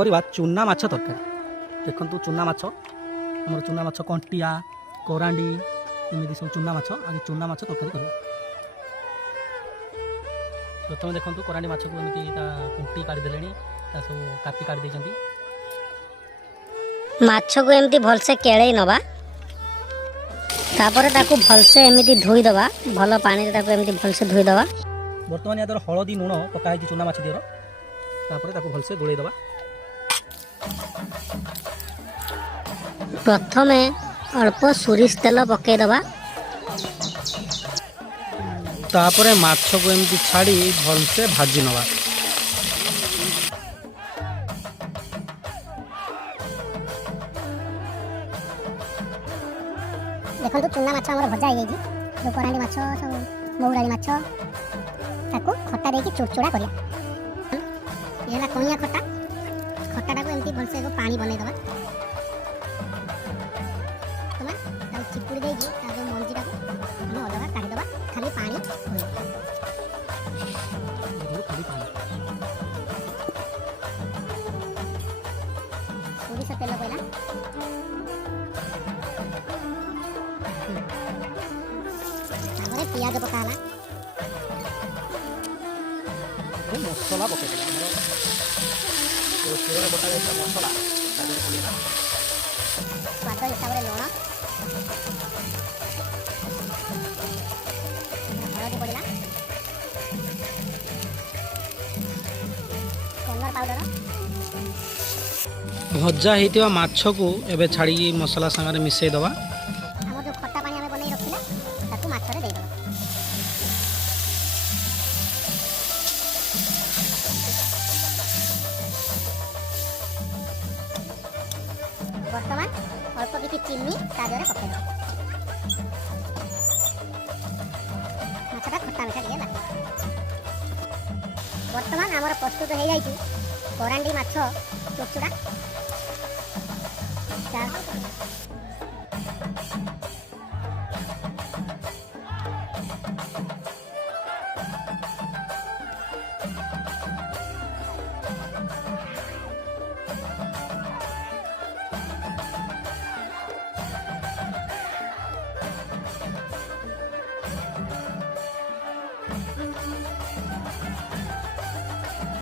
करवा चूना माछ तरकारी। देखु चूना माछ आम चूना माछ कंटिया करांडी एमती सब चूना माछ आज चूना माछ तरकारी कर। प्रथम देखो करांडी माछ को एमती पुंटी काढ़ीदे सब काटी काढ़ी देती माछ को एमती भलसे केड़े नवा तापर ताकू भलसे एमती धोई दवा भल पानी रे ताकू एमती भलसे धोई दवा। बर्तमान या हलदी लुण पकाई चूना माछ दियर तापर ताकू भलसे गोले दवा। प्रथमे अल्प सोरिष तेल पकई दवा तापरे माछ को एमती छाड़ी भलसे भाजी नवा। देखो चूना माछ हमर भजा हो जो करांडी माछ सब मौराली माछ ताकू खट्टा देकी चुड़चुड़ा करिया। ये है कणिया खट्टा खट्टा को एमती भलसे पानी बनै दवा। तमा चिपुड़ी देकी जो मंजी को हम अलग काढ़ी दवा खाली पानी सोरिष तेल पइला पियाज पकाला मसला पकड़ मसला स्वाद हिसाब से लुण हलदी पड़ा कलर पाउडर भजा होता माछ को एबे छाड़ी मसला संगे मिसई दवा। आम जो खट्टा पानी आम बन रखा ताकू माछरे देदेबा। बर्तमान अल्प किसी चीनी ताजरे पकड़ माछटा खट्टा मिठा टे लगे। बर्तमान आमर प्रस्तुत हो जाए करांडी माछ चुड़चुड़ा।